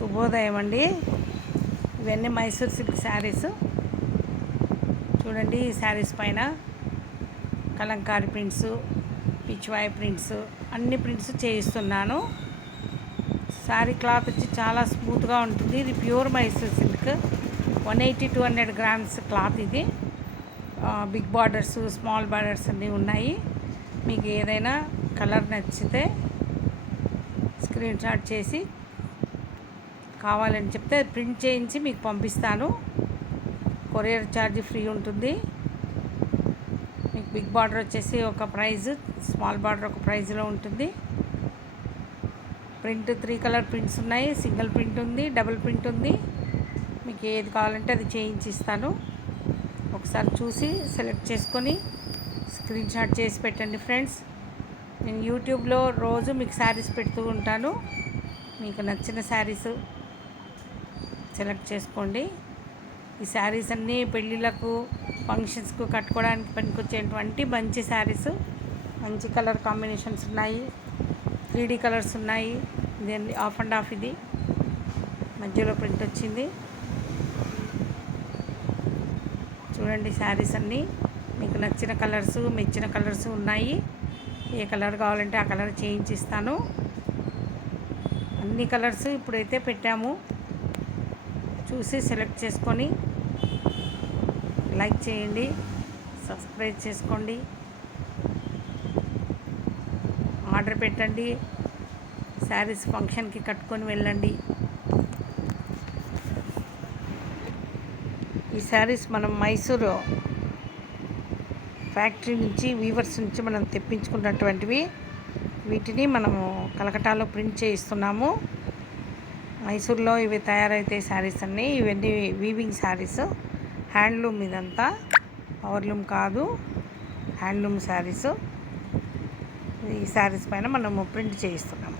శుభోదయం అండి. ఇవన్నీ మైసూర్ సిల్క్ శారీస్ చూడండి. ఈ శారీస్ పైన కలంకారీ ప్రింట్స్, పిచ్వాయ్ ప్రింట్స్, అన్ని ప్రింట్స్ చేయిస్తున్నాను. శారీ క్లాత్ వచ్చి చాలా స్మూత్గా ఉంటుంది. ఇది pure Mysore silk. 180-200 grams cloth ఇది. బిగ్ బార్డర్స్, స్మాల్ బార్డర్స్ అన్నీ ఉన్నాయి. మీకు ఏదైనా కలర్ నచ్చితే స్క్రీన్ షాట్ చేసి కావాలని చెప్తే ప్రింట్ చేయించి మీకు పంపిస్తాను. కొరియర్ ఛార్జ్ ఫ్రీ ఉంటుంది. మీకు బిగ్ బార్డర్ వచ్చేసి ఒక ప్రైజ్, స్మాల్ బార్డర్ ఒక ప్రైజ్లో ఉంటుంది. ప్రింట్ 3 కలర్ ప్రింట్స్ ఉన్నాయి. సింగిల్ ప్రింట్ ఉంది, డబుల్ ప్రింట్ ఉంది. మీకు ఏది కావాలంటే అది చేయించి ఇస్తాను. ఒకసారి చూసి సెలెక్ట్ చేసుకొని స్క్రీన్ షాట్ చేసి పెట్టండి ఫ్రెండ్స్. నేను యూట్యూబ్లో రోజు మీకు శారీస్ పెడుతూ ఉంటాను. మీకు నచ్చిన శారీస్ సెలెక్ట్ చేసుకోండి. ఈ శారీస్ అన్నీ పెళ్ళిళ్ళకు, ఫంక్షన్స్కు కట్టుకోవడానికి పనికొచ్చేటువంటి మంచి శారీస్. మంచి కలర్ కాంబినేషన్స్ ఉన్నాయి. 3D కలర్స్ ఉన్నాయి. ఇది ఆఫ్ అండ్ ఆఫ్, ఇది మధ్యలో ప్రింట్ వచ్చింది. చూడండి, శారీస్ అన్నీ మీకు నచ్చిన కలర్స్, మెచ్చిన కలర్స్ ఉన్నాయి. ఏ కలర్ కావాలంటే ఆ కలర్ చేయించి ఇస్తాను. అన్ని కలర్స్ ఇప్పుడైతే పెట్టాము. చూసి సెలెక్ట్ చేసుకొని లైక్ చేయండి, సబ్స్క్రైబ్ చేసుకోండి, ఆర్డర్ పెట్టండి. శారీస్ ఫంక్షన్కి కట్టుకొని వెళ్ళండి. ఈ శారీస్ మనం మైసూరు ఫ్యాక్టరీ నుంచి, వీవర్స్ నుంచి మనం తెప్పించుకున్నటువంటివి. వీటిని మనము కలకటాలో ప్రింట్ చేయిస్తున్నాము. మైసూర్లో ఇవి తయారైతే శారీస్ అన్నీ. ఇవన్నీ వీవింగ్ శారీస్, హ్యాండ్లూమ్. ఇదంతా పవర్లూమ్ కాదు, హ్యాండ్లూమ్ శారీస్. ఈ శారీస్ పైన మనము ప్రింట్ చేయిస్తున్నాము.